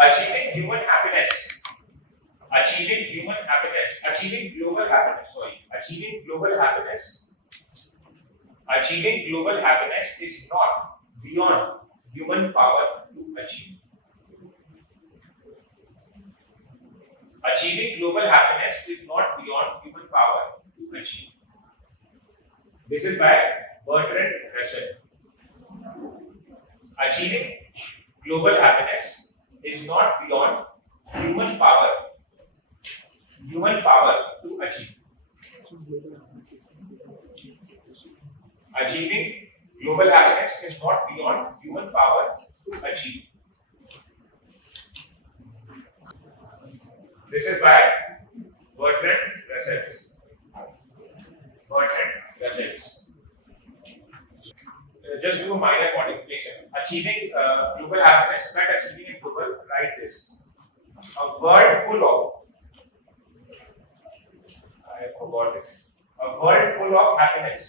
Achieving human happiness. Achieving human happiness. Achieving global happiness. Sorry. Achieving global happiness. Achieving global happiness is not beyond human power to achieve. Achieving global happiness is not beyond human power to achieve. This is by Bertrand Russell. Achieving global happiness is not beyond human power to achieve. Achieving global happiness is not beyond human power to achieve. This is by Bertrand Russell. Just do a minor modification. Achieving global happiness, not achieving a global, write this. A world full of, I forgot it. A world full of happiness.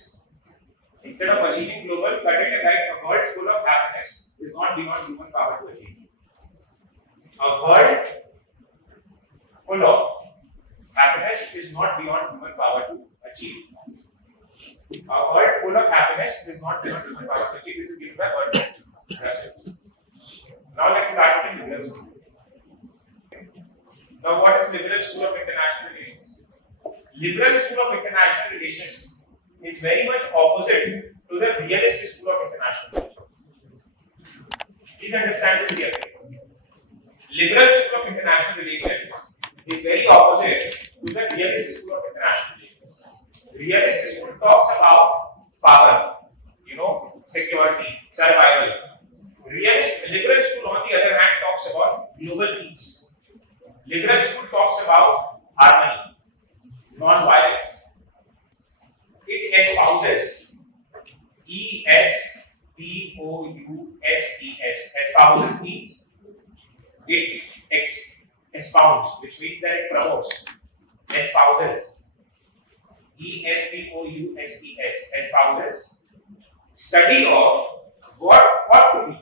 Instead of achieving global, cut it and write a world full of happiness is not beyond human power to achieve. A world full of happiness is not beyond human power to achieve. A world full of happiness is not beyond human power to achieve. This is given by Bertrand Russell. Now let's start with the liberal school. Now what is liberal school of international relations? Liberal school of international relations is very much opposite to the realist school of international relations. Please understand this carefully. Liberal school of international relations is very opposite to the realist school of international relations. Realist school talks about power, security, survival. Liberal school on the other hand talks about global peace. Liberal school talks about harmony, non-violence. It espouses, espouses. Espouses means it expounds, which means that it promotes. Espouses, espouses. Study of what to be,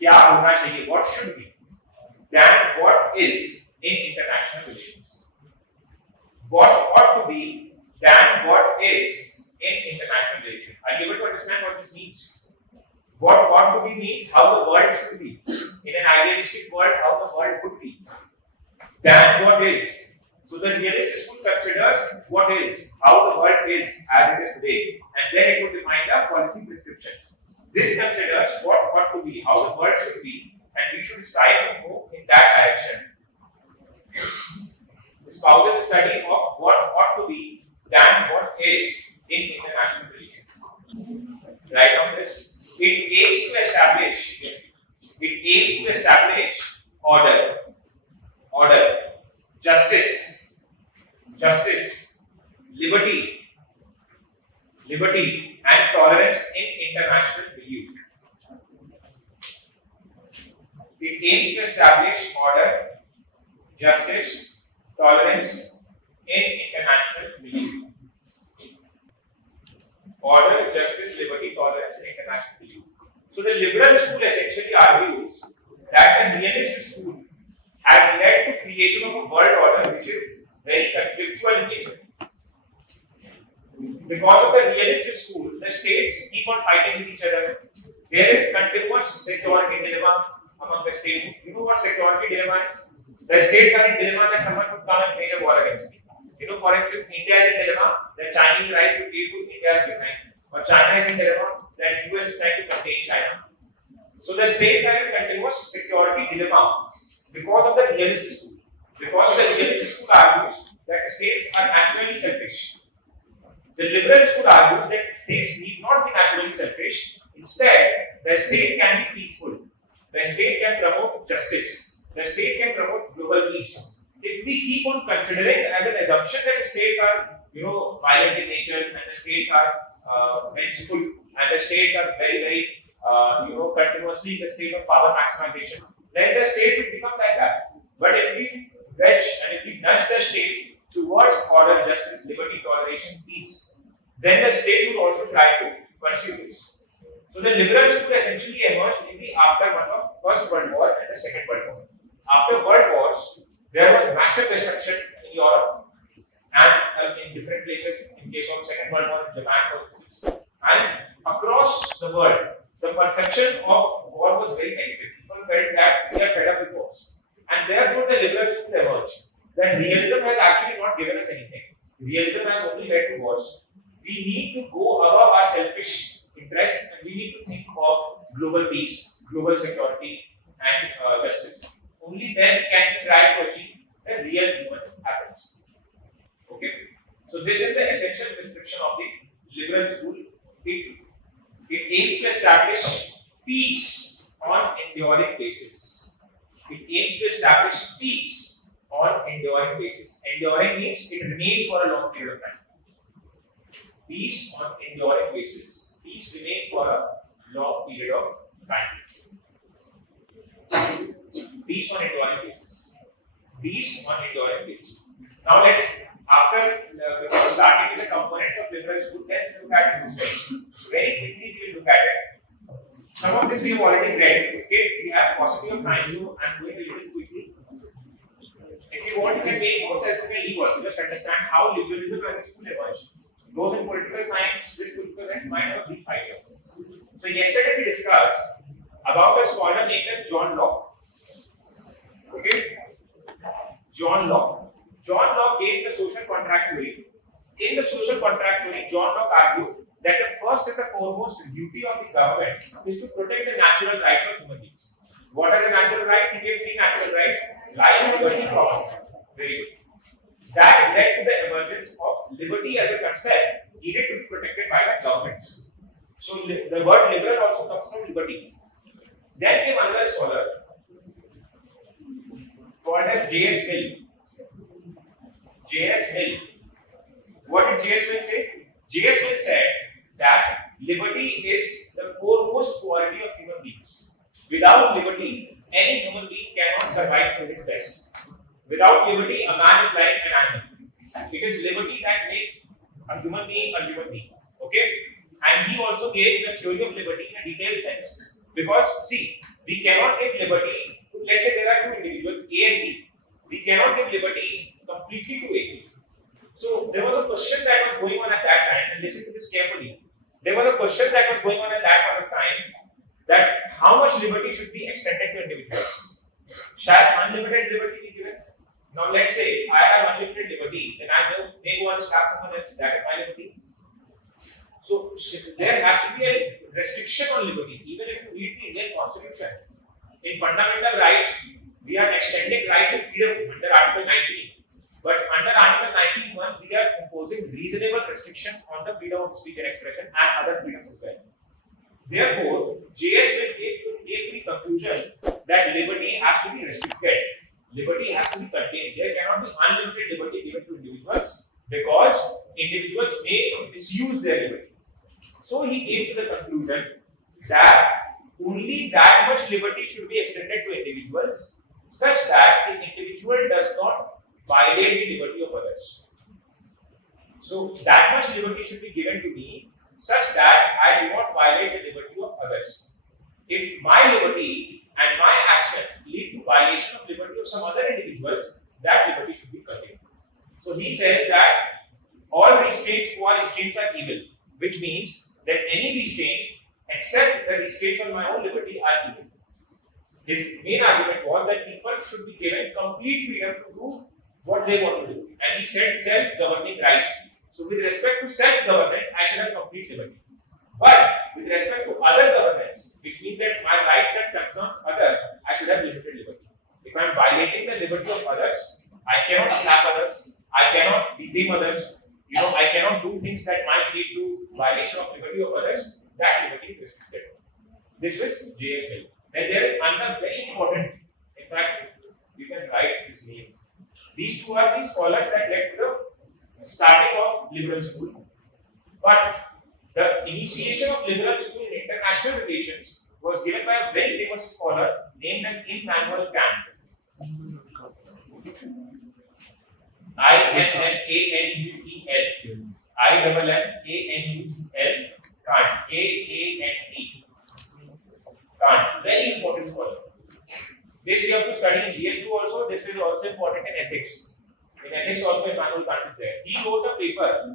क्या होना चाहिए, what should be, than what is in international relations. What ought to be than what is in international relations. Are you able to understand what this means? What ought to be means how the world should be. In an idealistic world, how the world could be. Than what is. So the realist school considers what is, how the world is as it is today, and then it would define the policy prescriptions. This considers what ought to be, how the world should be, and we should strive to move in that direction. Espouses the study of what ought to be than what is in international relations. Write down this. It aims to establish order, justice, liberty, and tolerance in international belief. It aims to establish order, justice, tolerance in international belief. Order, justice, liberty, tolerance, and international belief. So the liberal school essentially argues that the realist school has led to creation of a world order which is very conflictual in nature. Because of the realist school, the states keep on fighting with each other. There is continuous security dilemma among the states. You know what security dilemma is? The states are in dilemma that someone could come and wage a war against me. For instance, India is in dilemma that Chinese rise would lead to India's decline. Or China is in dilemma that US is trying to contain China. So the states are in continuous security dilemma because of the realist school. Because the realist school argues that states are naturally selfish. The liberal school argues that states need not be naturally selfish. Instead, the state can be peaceful. The state can promote justice. The state can promote global peace. If we keep on considering as an assumption that the states are, violent in nature, and the states are vengeful, and the states are very, continuously in the state of power maximization, then the states will become like that. But if we wedge and if we nudge the states towards order, justice, liberty, toleration, peace, then the states would also try to pursue this. So the liberal school essentially emerged in the aftermath of First World War and the Second World War. after World Wars, there was massive destruction in Europe and in different places. In case of Second World War, in Japan, for instance, and across the world, the perception of war was very negative. People felt that we are fed up with wars, and therefore the liberalism emerged. That realism has actually not given us anything. Realism has only led to wars. We need to go above our selfish interests, and we need to think of global peace, global security, and justice. Only then can we try to achieve a real human happiness. Okay. So this is the essential description of the liberal school. It aims to establish peace on enduring basis. It aims to establish peace on enduring basis. Enduring means it remains for a long period of time. Peace on enduring basis. Peace remains for a long period of time. Peace on enduring basis. Peace on enduring basis. Now let's, before starting with the components of liberal school, let's look at the system. Very quickly we will look at it. Some of this we have already read. Okay, we have paucity of time, so I'm going a little quickly. If you want, you can make notes as you can leave also. Just understand how liberalism as a school emerged. Those in political science, this political science might have a brief idea. So yesterday we discussed about a scholar named as John Locke. Okay, John Locke. John Locke gave the social contract theory. In the social contract theory, John Locke argued that the first and the foremost duty of the government is to protect the natural rights of human beings. What are the natural rights? He gave three natural rights: life, liberty, property. Very good. That led to the emergence of liberty as a concept needed to be protected by the governments. So the word liberal also comes from liberty. Then came another scholar called as J.S. Mill. J.S. Mill. What did J.S. Mill say? J.S. Mill said that liberty is the foremost quality of human beings. Without liberty, any human being cannot survive to his best. Without liberty, a man is like an animal. It is liberty that makes a human being a human being. Okay? And he also gave the theory of liberty in a detailed sense. Because, see, we cannot give liberty to, let's say there are two individuals, A and B. We cannot give liberty completely to A. So, there was a question that was going on at that time, and listen to this carefully. There was a question that was going on at that point of time, that how much liberty should be extended to individuals? Shall unlimited liberty be given? Now, let's say I have unlimited liberty, then I may go and stab someone else. That is my liberty. So there has to be a restriction on liberty. Even if you read the Indian Constitution, in fundamental rights, we are extending right to freedom under Article 19. But under Article 19(1), we are imposing reasonable restrictions on the freedom of speech and expression and other freedoms as well. Therefore, J.S. Mill came to the conclusion that liberty has to be restricted. Liberty has to be contained. There cannot be unlimited liberty given to individuals because individuals may misuse their liberty. So he came to the conclusion that only that much liberty should be extended to individuals such that the individual does not violate the liberty of others. So that much liberty should be given to me such that I do not violate the liberty of others. If my liberty and my actions lead to violation of liberty of some other individuals, that liberty should be curtailed. So he says that all restraints who are restraints are evil, which means that any restraints except the restraints on my own liberty are evil. His main argument was that people should be given complete freedom to do what they want to do. And he said self-governing rights. So with respect to self-governance, I should have complete liberty. But with respect to other governance, which means that my rights that concerns others, I should have limited liberty. If I am violating the liberty of others, I cannot slap others, I cannot defame others, I cannot do things that might lead to violation of liberty of others, that liberty is restricted. This was J.S. Mill. Then there is another very important, in fact, you can write his name. These two are the scholars that led to the starting of liberal school. But the initiation of liberal school in international relations was given by a very famous scholar named as Immanuel Kant. I-N-N-A-N-U-E-L. I-N-N-A-N-U-E-L. Kant. K-A-N-T. Kant. Very important scholar. This you have to study in GS2 also. This is also important in ethics. In ethics also Immanuel Kant is there. He wrote a paper.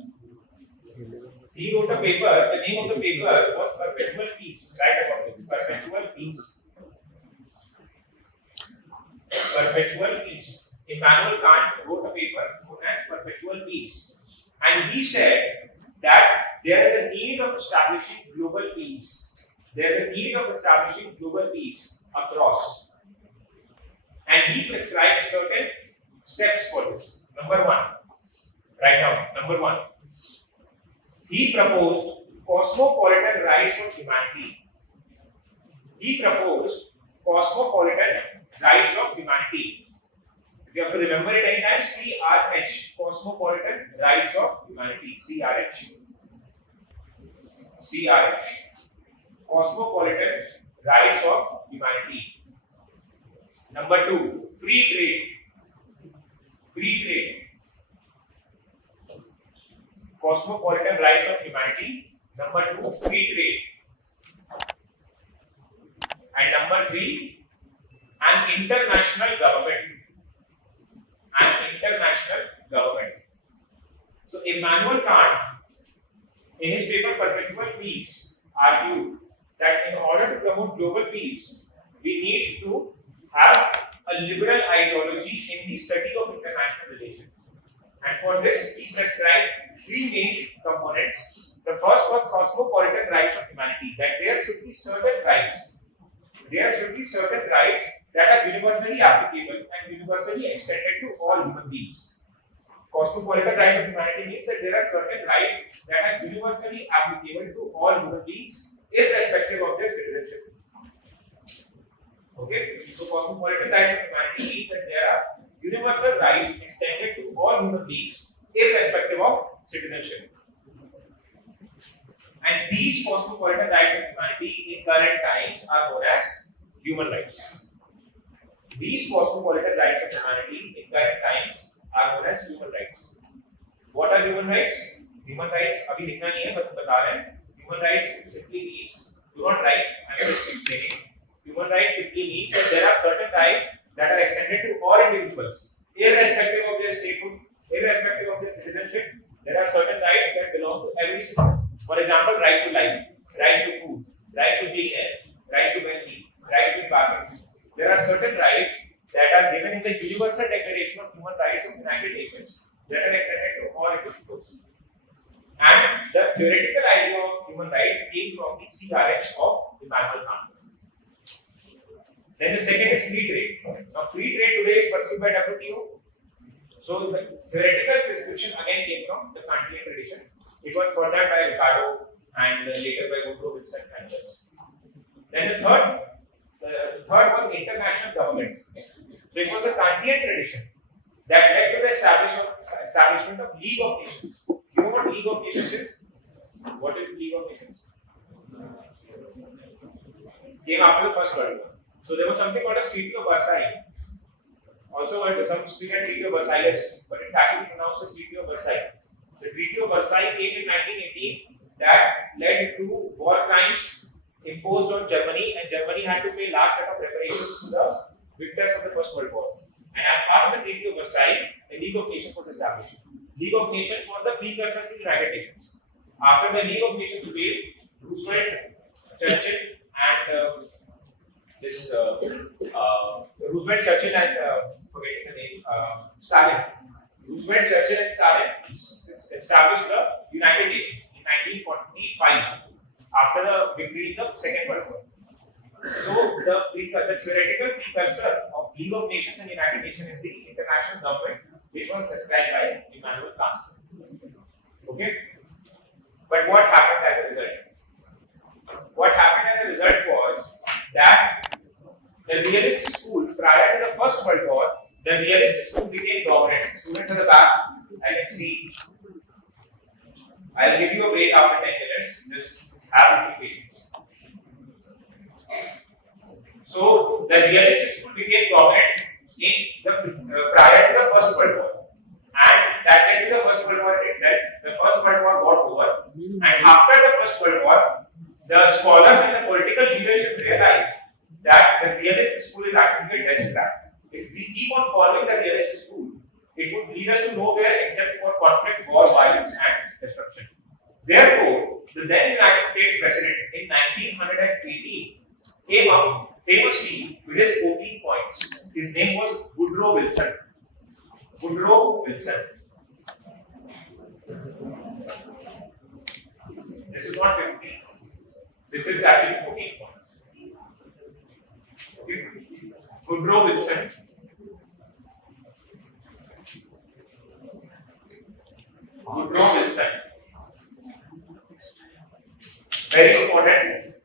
The name of the paper was Perpetual Peace. Write about this. Perpetual Peace. Perpetual Peace. Immanuel Kant wrote a paper known as Perpetual Peace. And he said that there is a need of establishing global peace. There is a need of establishing global peace across. And he prescribed certain steps for this. Number one, right now, number one, he proposed cosmopolitan rights of humanity. He proposed cosmopolitan rights of humanity. If you have to remember it anytime, CRH, cosmopolitan rights of humanity, CRH. CRH, cosmopolitan rights of humanity. Number two, free trade. Free trade. Cosmopolitan rights of humanity. Number two, free trade. And number three, an international government. An international government. So Immanuel Kant, in his paper Perpetual Peace, argued that in order to promote global peace, we need to have a liberal ideology in the study of international relations. And for this, he prescribed three main components. The first was cosmopolitan rights of humanity, that there should be certain rights. There should be certain rights that are universally applicable and universally extended to all human beings. Cosmopolitan rights of humanity means that there are certain rights that are universally applicable to all human beings, irrespective of their citizenship. Okay, so cosmopolitan rights of humanity means that there are universal rights extended to all human beings, irrespective of citizenship. And these cosmopolitan rights of humanity in current times are known as human rights. These cosmopolitan rights of humanity in current times are known as human rights. What are human rights? Human rights अभी लिखना नहीं है, बस बता रहे हैं. Human rights simply means, do not write, I am just explaining. Human rights simply means that there are certain rights that are extended to all individuals, irrespective of their statehood, irrespective of their citizenship. There are certain rights that belong to every citizen. For example, right to life, right to food, right to clean air, right to well-being, right to environment. There are certain rights that are given in the Universal Declaration of Human Rights of the United Nations that are extended to all individuals. And the theoretical idea of human rights came from the CRH of Immanuel Kant. Then the second is free trade. Now, free trade today is pursued by WTO. So the theoretical prescription again came from the Kantian tradition. It was furthered by Ricardo and later by Woodrow, and others. Then the third was international government. So it was the Kantian tradition that led to the establishment of League of Nations. You know what League of Nations is? What is League of Nations? Came after the First World War. So there was something called a Treaty of Versailles. Also, some speak of Treaty of Versailles, but it's actually pronounced as Treaty of Versailles. The Treaty of Versailles came in 1918 that led to war crimes imposed on Germany, and Germany had to pay large set of reparations to the victors of the First World War. And as part of the Treaty of Versailles, a League of Nations was established. League of Nations was the precursor to the United Nations. After the League of Nations failed, Roosevelt, Churchill, and Roosevelt, Churchill, and forgetting the name, Stalin. Roosevelt, Churchill, and Stalin established the United Nations in 1945 after the victory in the Second World War. So the theoretical precursor of League of Nations and United Nations is the international government, which was prescribed by Immanuel Kant. Okay, but what happened as a result? What happened as a result was that the realist school, prior to the First World War, the realist school became dominant. Students at the back, I can see. I'll give you a break after 10 minutes. Just have patience. So the realist school became dominant in the prior to the First World War, and that led to the First World War itself. The First World War got over, and after the First World War, the scholars and the political leadership realized that the realist school is actually a Dutch trap. If we keep on following the realist school, it would lead us to nowhere except for conflict, war, violence, and destruction. Therefore, the then United States President in 1918 came up famously with his 14 points. His name was Woodrow Wilson. Woodrow Wilson. This is not 15. This is actually 14 points. Okay. Woodrow Wilson. Woodrow Wilson. Very important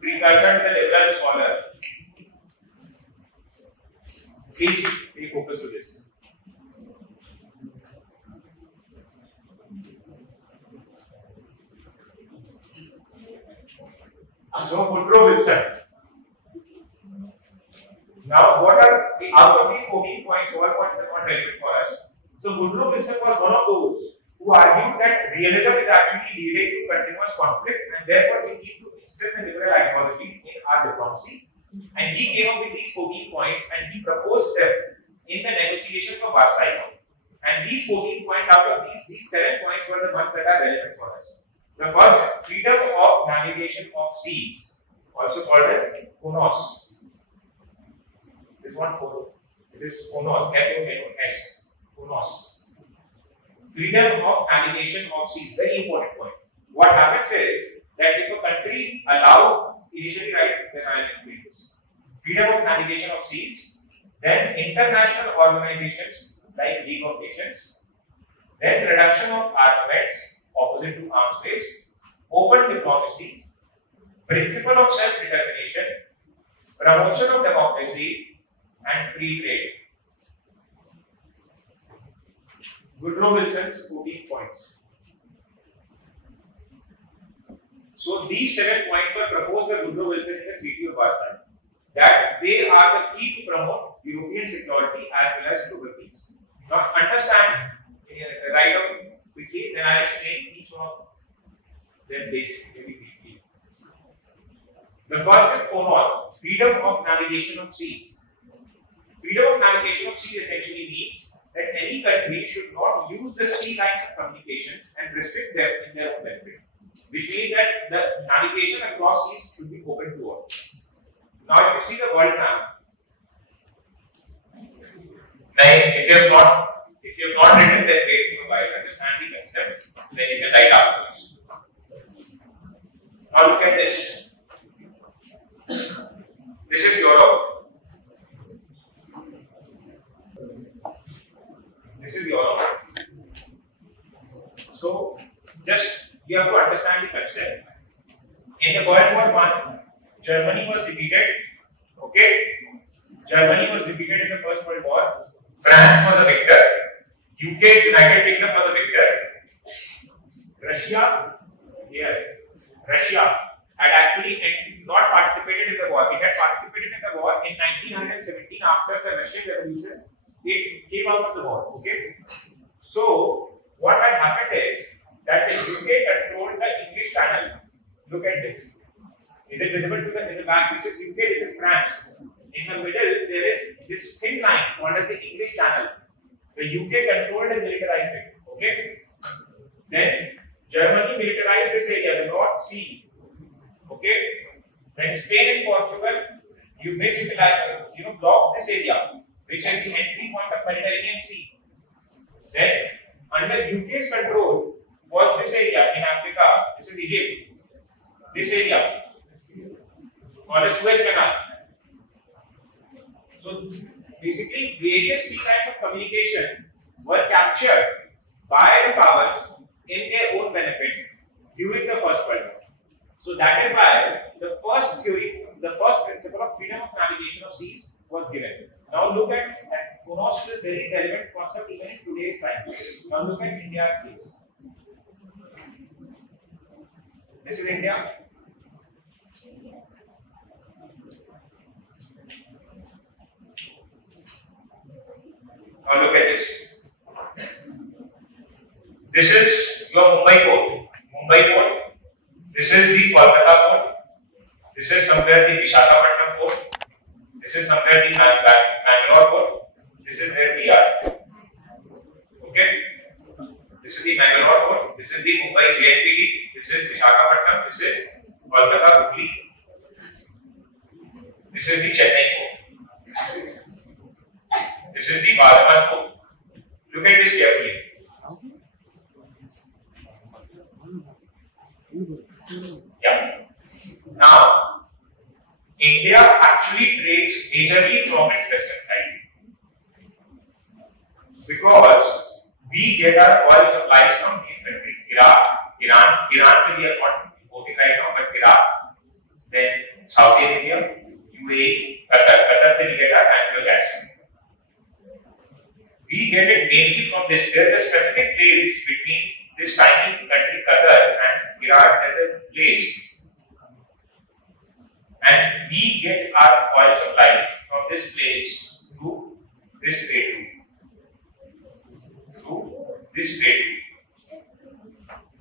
precursor to the liberal scholar. Please pay focus to this. So Woodrow Wilson. Now, what are out of these 14 points? All points are not relevant for us. So Woodrow Wilson was one of those who argued that realism is actually leading to continuous conflict, and therefore we need to instill the liberal ideology in our diplomacy. And he came up with these 14 points and he proposed them in the negotiations of Versailles. And these 14 points, out of these 7 points were the ones that are relevant for us. The first is freedom of navigation of seas, also called as phonos. This one it is phonos, F-O-N-O-S, phonos. Freedom of navigation of seas, very important point. What happens is that if a country allows, initially right, then I will explain this. Freedom of navigation of seas, then international organizations like League of Nations, then reduction of armaments, opposite to arms race, open diplomacy, principle of self-determination, promotion of democracy, and free trade. Woodrow Wilson's 14 points. So these 7 points were proposed by Woodrow Wilson in the Treaty of Versailles, that they are the key to promote European security as well as global peace. Now understand, right up quickly, then I'll explain each one of them very briefly. The first is phonos, freedom of navigation of seas. Freedom of navigation of seas essentially means that any country should not use the sea lines of communication and restrict them in their own benefit, which means that the navigation across seas should be open to all. Now, if you see the world map, if you have not written, then wait for a while, understand the concept, then you can write afterwards. Now look at this. This is Europe. This is Europe. So, just you have to understand the concept. In the World War I, Germany was defeated. Okay? Germany was defeated in the First World War. France was a victor. UK, United Kingdom was a victor. Russia had actually not participated in the war. It had participated in the war in 1917 after the Russian Revolution. It came out of the war. Okay? So, what had happened is that the UK controlled the English Channel. Look at this. Is it visible to in the back? This is UK, this is France. In the middle, there is this thin line called as the English Channel. The UK controlled and militarized it. Okay? Then Germany militarized this area, the North Sea. Okay? Then Spain and Portugal, blocked this area, which is the entry point of Mediterranean Sea. Then under UK's control was this area in Africa. This is Egypt. This area called the Suez Canal. So basically, various sea lines of communication were captured by the powers in their own benefit during the First World War. So that is why the first theory, the first principle of freedom of navigation of seas was given. Now look at phonos is a very relevant concept even in today's time. Now look at India's case. This is India. Now look at this. This is your Mumbai port. This is the Kolkata port. This is somewhere the Visakhapatnam port. This is somewhere the Bangalore port. This is where we are. Okay. This is the Bangalore port. This is the Mumbai JNPT. This is Visakhapatnam. This is Kolkata Hubli. This is the Chennai port. This is the Bardhaman port. Look at this carefully. Yeah. Now, India actually trades majorly from its western side because we get our oil supplies from these countries: Iraq, Iran se we are not importing right now, but Iraq, then Saudi Arabia, UAE, Qatar se we get our natural gas. We get it mainly from this. There is a specific place between this tiny country Qatar and Iraq. There is a place. And we get our oil supplies from this place through this trade route. Through this trade route.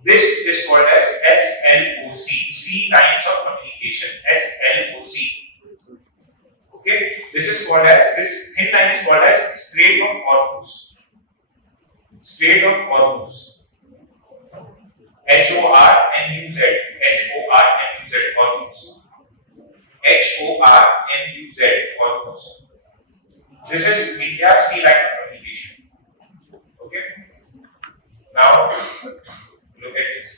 This is called as SLOC, C lines of communication. SLOC. Okay, this thin line is called as Strait of Hormuz. Strait of Hormuz. HORMUZ. HORMUZ. Hormuz. HORMUZ. Hormuz. This is India's sea line of communication. Okay. Now look at this.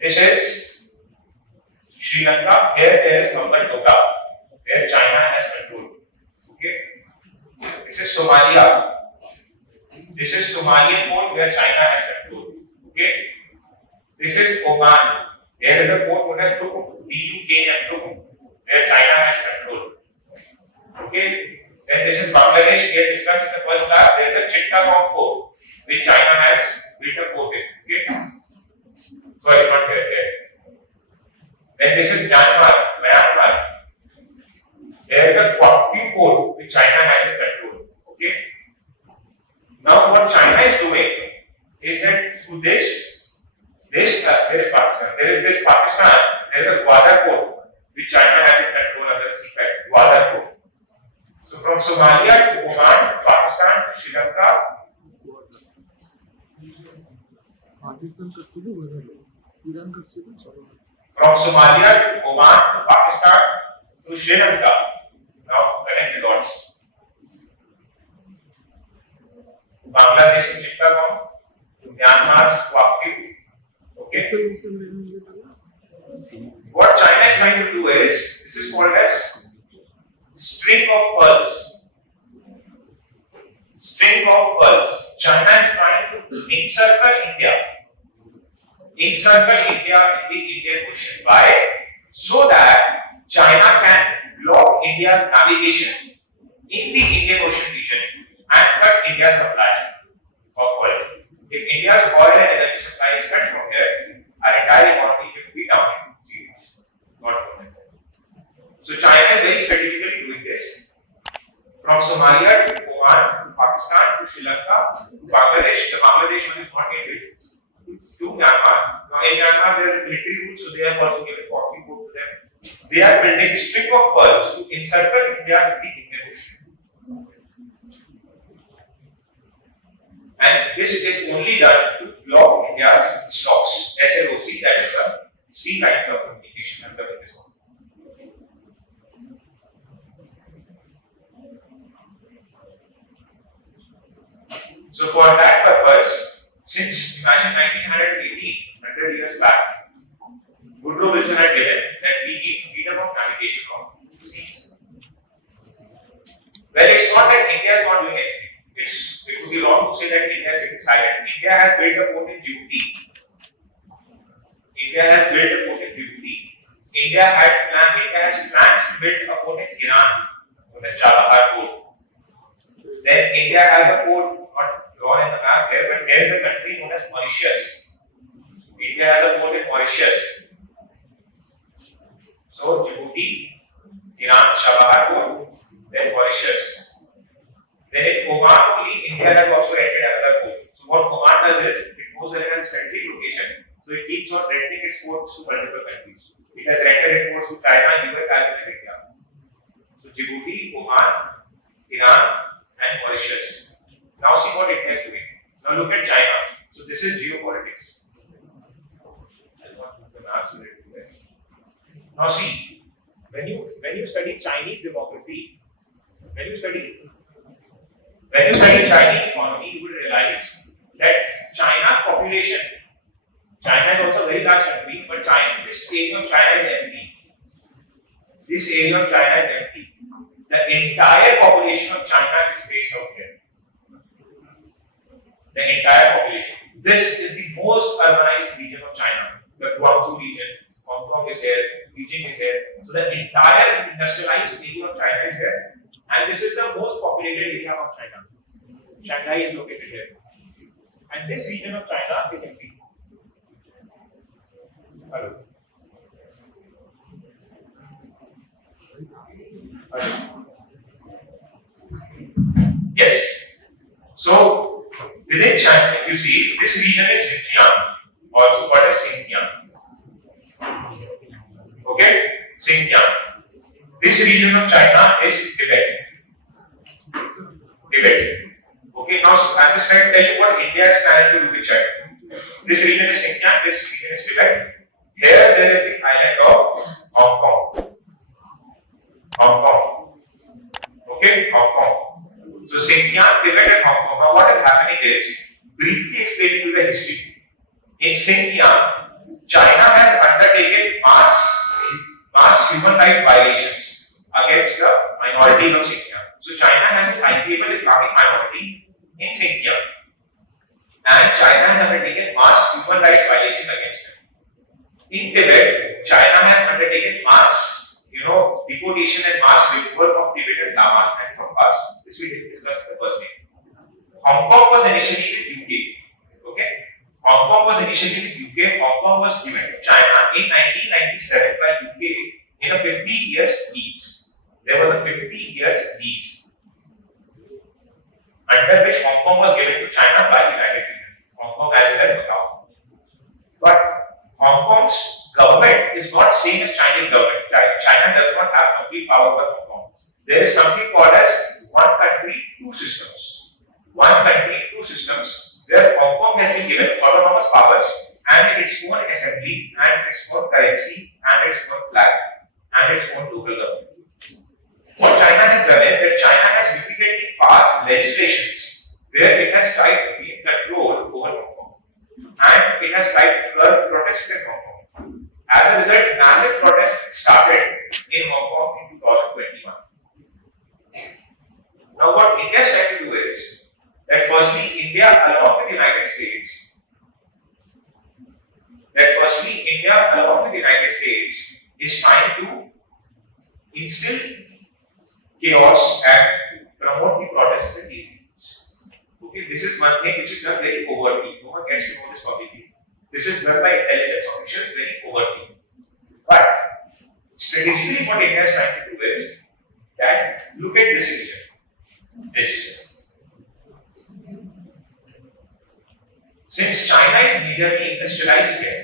This is Sri Lanka. Here there is Mambandota, where China has control. Okay. This is Somalia. This is Somalian port where China has control. Okay. This is Oman. There is a port known as Dukum, Dukum, where China has control. Okay. Then this is Bangladesh. We have discussed in the first class. There is a Chittagong port, which China has built a port in. Okay. Sorry, not here. Then this is Myanmar. There is a Quanfu port which China has in control. Okay. Now what China is doing is that through there is Pakistan. There is this Pakistan. There is a Gwadar port which China has in control under the seabed. Gwadar port. So from Somalia to Oman, Pakistan to Sri Lanka. From Somalia to Oman to Pakistan to Sri Lanka. Now connect the dots. Bangladesh is Chittagong, Myanmar's Quanfu. Okay. What China is trying to do is, this is called as string of pearls. String of pearls. China is trying to encircle India. Encircle India in the Indian Ocean. Why? So that China can block India's navigation in the Indian Ocean region and cut India's supply of oil. If India's oil and energy supply is cut from here, our entire economy will be down in 3 years. Not more than that. So China is very strategically doing this. From Somalia to Oman to Pakistan to Sri Lanka to Bangladesh. The Bangladesh one is not yet built. To Myanmar. Now in Myanmar there is a military route, so they have also given coffee port to them. They are building a string of pearls to encircle India with the Indian Ocean. And this is only done to block India's stocks, SLOC, that is the sea lines of communication under this one. So for that purpose, since imagine 1918, 100 years back, Woodrow Wilson had given that we need freedom of navigation of seas. Well, it's not that India is not doing anything. It would be wrong to say that India is sitting silent. India has built a port in Djibouti. India has plans to build a port in Iran, known as Chabahar port. Then India has a port, not drawn in the map there, but there is a country known as Mauritius. India has a port in Mauritius. So Djibouti, Iran's Chabahar port, then Mauritius. Then in Oman only, India has also rented another port. So what Oman does is, it goes ahead and strategic location. So it keeps on renting its ports to multiple countries. It has rented its ports to China, US, as well as India. So Djibouti, Oman, Iran, and Mauritius. Now see what India is doing. Now look at China. So this is geopolitics. I want the maps related to that. Now see, when you study Chinese demography, when you study Chinese economy, you will realize that China's population, China is also a very large country, but this area of China is empty. This area of China is empty. The entire population of China is based out here. The entire population. This is the most urbanized region of China. The Guangzhou region, Hong Kong is here, Beijing is here. So the entire industrialized area of China is here. And this is the most populated area of China. Shanghai is located here. And this region of China is empty. Hello. Hello. Yes. So within China, if you see, this region is Xinjiang, also called as Xinjiang. Okay, Xinjiang. This region of China is Tibet. Tibet. Okay, now so I'm just trying to tell you what India is planning to do with China. This region is Xinjiang, this region is Tibet. Here there is the island of Hong Kong. Hong Kong. Okay, Hong Kong. So Xinjiang, Tibet and Hong Kong. Now what is happening is, briefly explaining you the history. In Xinjiang, China has undertaken mass human rights violations against the minorities of Xinjiang. So China has a sizable Islamic minority in Xinjiang, and China has undertaken mass human rights violation against them. In Tibet, China has undertaken mass, deportation and mass removal of Tibetan lamas and Khompas. This we discussed in the first day. Hong Kong was initially with UK. Okay, Hong Kong was initially with UK. Hong Kong was given to China in 1997 by UK in a 50 years lease. There was a 50 years lease under which Hong Kong was given to China by United Kingdom. Hong Kong as well as Macau. But Hong Kong's government is not same as Chinese government. China does not have complete power over Hong Kong. There is something called as one country, two systems. One country, two systems, where Hong Kong has been given autonomous powers and its own assembly and its own currency and its own flag and its own local government. What China has done is that China has repeatedly passed legislations where it has tried to gain control over Hong Kong, and it has tried to curb protests in Hong Kong. As a result, massive protests started in Hong Kong in 2021. Now, what India is trying to do is that firstly, India along with the United States, is trying to instill chaos and promote the protests in these regions. Okay, this is one thing which is done very overtly. No one gets to know this publicly. This is done by intelligence officials very overtly. But strategically, what India is trying to do is that look at this region. This. Since China is majorly industrialized here,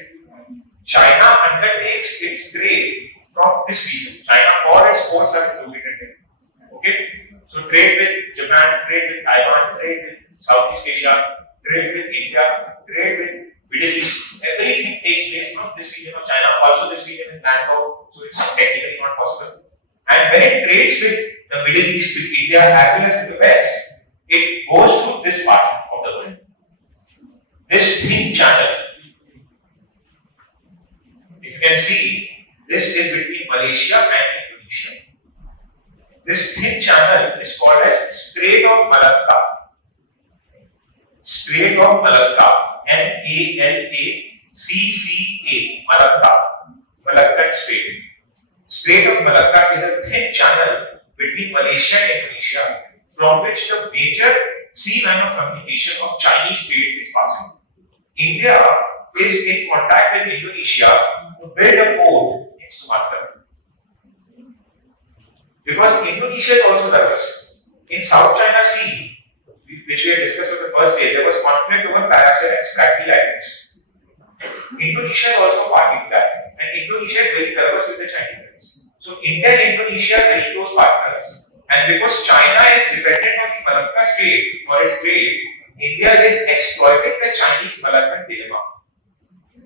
China undertakes its trade from this region. China, all its ports are located here. Okay, so trade with Japan, trade with Taiwan, trade with Southeast Asia, trade with India, trade with Middle East. Everything takes place from this region of China. Also, this region is banned, so it's technically not possible. And when it trades with the Middle East, with India as well as with the West, it goes through this part of the world. This thin channel, if you can see, this is between Malaysia and Indonesia. This thin channel is called as Strait of Malacca. Strait of Malacca, M-A-L-A-C-C-A, Malacca, Malaccan Strait. Strait of Malacca is a thin channel between Malaysia and Indonesia, from which the major sea line of communication of Chinese trade is passing. India is in contact with Indonesia to build a port in Sumatra. Because Indonesia is also nervous. In South China Sea, which we had discussed on the first day, there was conflict over Paracel and Spratly Islands. Indonesia is also party to that, and Indonesia is very nervous with the Chinese friends. So India and Indonesia are very close partners, and because China is dependent on the Malacca Strait for its trade, India is exploiting the Chinese Malaccan dilemma.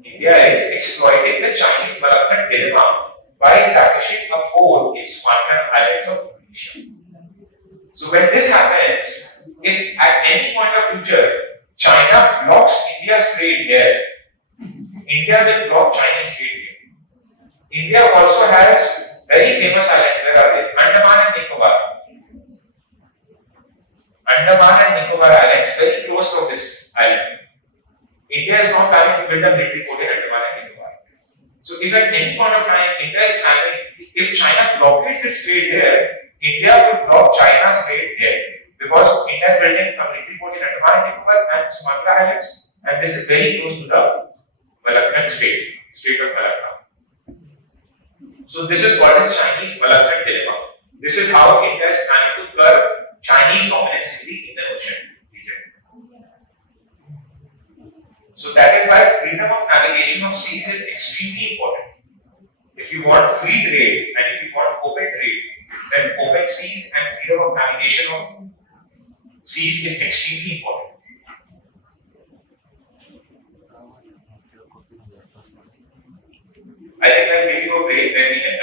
India is exploiting the Chinese Malaccan dilemma by establishing a port in Sumatra Islands of Indonesia. So when this happens, if at any point of future China blocks India's trade here, India will block Chinese trade here. India also has very famous islands. Where are they? Andaman and Nicobar. Andaman and Nicobar Islands, very close from this island. India is not planning to build a military port in Andaman and Nicobar. So if at any point of time India is planning, if China blockades its trade here, India will block China's trade here. Because India is building a military port in Andaman and Nicobar and Sumatra Islands, and this is very close to the Malaccan Strait of Malacca. So this is what is Chinese Malaccan dilemma. This is how India is planning to curb Chinese dominance in the Indian Ocean region. So that is why freedom of navigation of seas is extremely important. If you want free trade and if you want open trade, then open seas and freedom of navigation of seas is extremely important. I think I'll give you a break, then we can